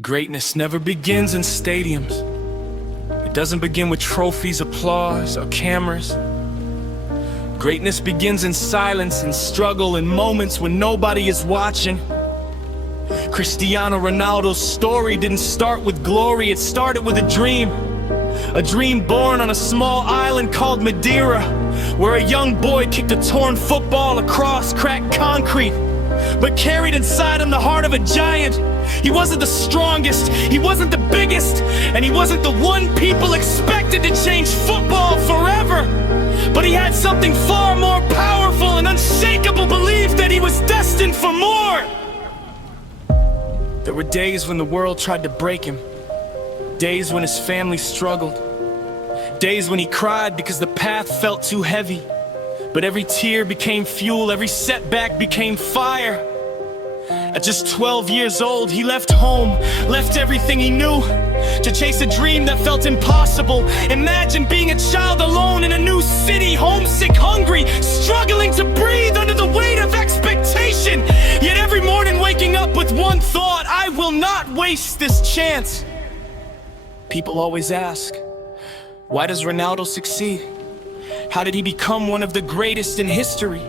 Greatness never begins in stadiums. It doesn't begin with trophies, applause, or cameras. Greatness begins in silence and struggle, in moments when nobody is watching. Cristiano Ronaldo's story didn't start with glory, it started with a dream. A dream born on a small island called Madeira, where a young boy kicked a torn football across cracked concrete, but carried inside him the heart of a giant. He wasn't the strongest, he wasn't the biggest, and he wasn't the one people expected to change football forever. But he had something far more powerful, an unshakable belief that he was destined for more. There were days when the world tried to break him, days when his family struggled, days when he cried because the path felt too heavy. But every tear became fuel, every setback became fire. At just 12 years old, he left home, left everything he knew, to chase a dream that felt impossible. Imagine being a child alone in a new city, homesick, hungry, struggling to breathe under the weight of expectation. Yet every morning waking up with one thought: I will not waste this chance. People always ask, why does Ronaldo succeed? How did he become one of the greatest in history?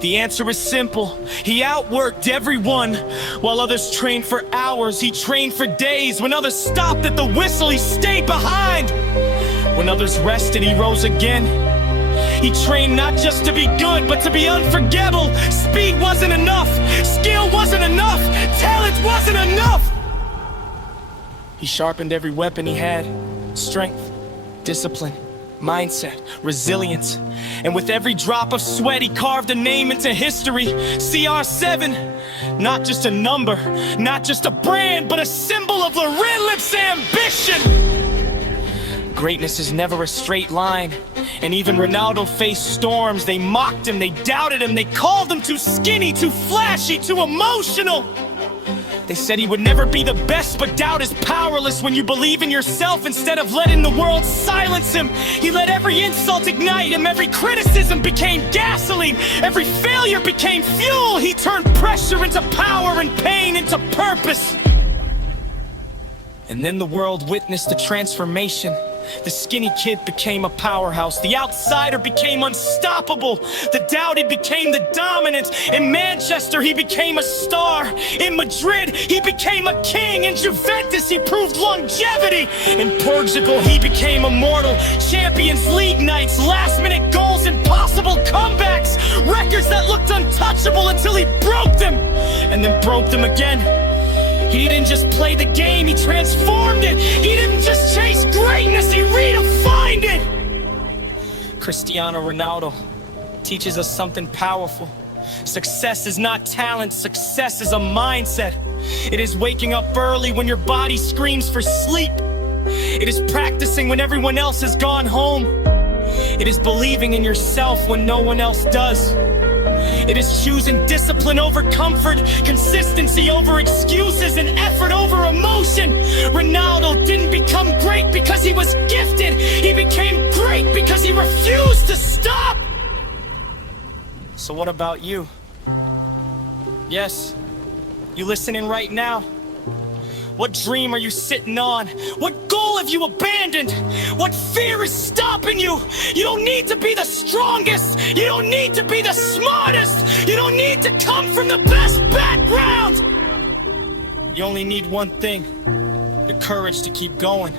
The answer is simple. He outworked everyone. While others trained for hours, he trained for days. When others stopped at the whistle, he stayed behind. When others rested, he rose again. He trained not just to be good, but to be unforgettable. Speed wasn't enough. Skill wasn't enough. Talent wasn't enough. He sharpened every weapon he had. Strength, discipline, mindset, resilience. And with every drop of sweat, he carved a name into history. CR7, not just a number, not just a brand, but a symbol of relentless ambition. Greatness is never a straight line, and even Ronaldo faced storms. They mocked him, they doubted him, they called him too skinny, too flashy, too emotional. They said he would never be the best, but doubt is powerless when you believe in yourself instead of letting the world silence him. He let every insult ignite him, every criticism became gasoline, every failure became fuel. He turned pressure into power and pain into purpose. And then the world witnessed a transformation. The skinny kid became a powerhouse. The outsider became unstoppable. The doubted became the dominant. In Manchester, he became a star. In Madrid, he became a king. In Juventus, he proved longevity. In Portugal, he became immortal. Champions League nights, last-minute goals, impossible comebacks. Records that looked untouchable until he broke them, and then broke them again. He didn't just play the game, he transformed it. He didn't just chase greatness, he redefined it. Cristiano Ronaldo teaches us something powerful. Success is not talent, success is a mindset. It is waking up early when your body screams for sleep. It is practicing when everyone else has gone home. It is believing in yourself when no one else does. It is choosing discipline over comfort, consistency over excuses, and effort over emotion. Ronaldo didn't become great because he was gifted. He became great because he refused to stop. So what about you? Yes, you listening right now? What dream are you sitting on? What goal have you abandoned? What fear is stopping you? You don't need to be the strongest. You don't need to be the smartest. You don't need to come from the best background. You only need one thing: the courage to keep going.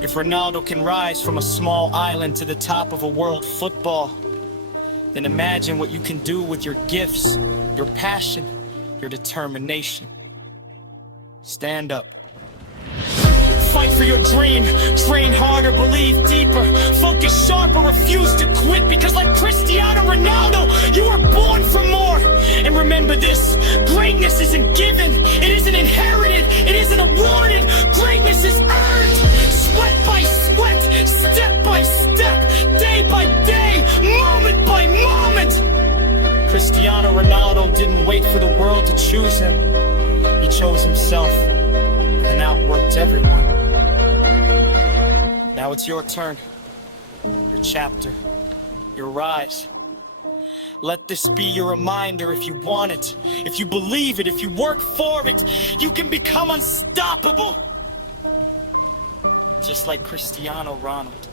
If Ronaldo can rise from a small island to the top of a world football, then imagine what you can do with your gifts, your passion, your determination. Stand up. Fight for your dream. Train harder, believe deeper. Focus sharper, refuse to quit. Because like Cristiano Ronaldo, you were born for more. And remember this: greatness isn't given, it isn't inherited, it isn't awarded. Greatness is earned. Sweat by sweat, step by step, day by day, moment by moment. Cristiano Ronaldo didn't wait for the world to choose him. He chose himself and outworked everyone. Now it's your turn, your chapter, your rise. Let this be your reminder. If you want it, if you believe it, if you work for it, you can become unstoppable. Just like Cristiano Ronaldo.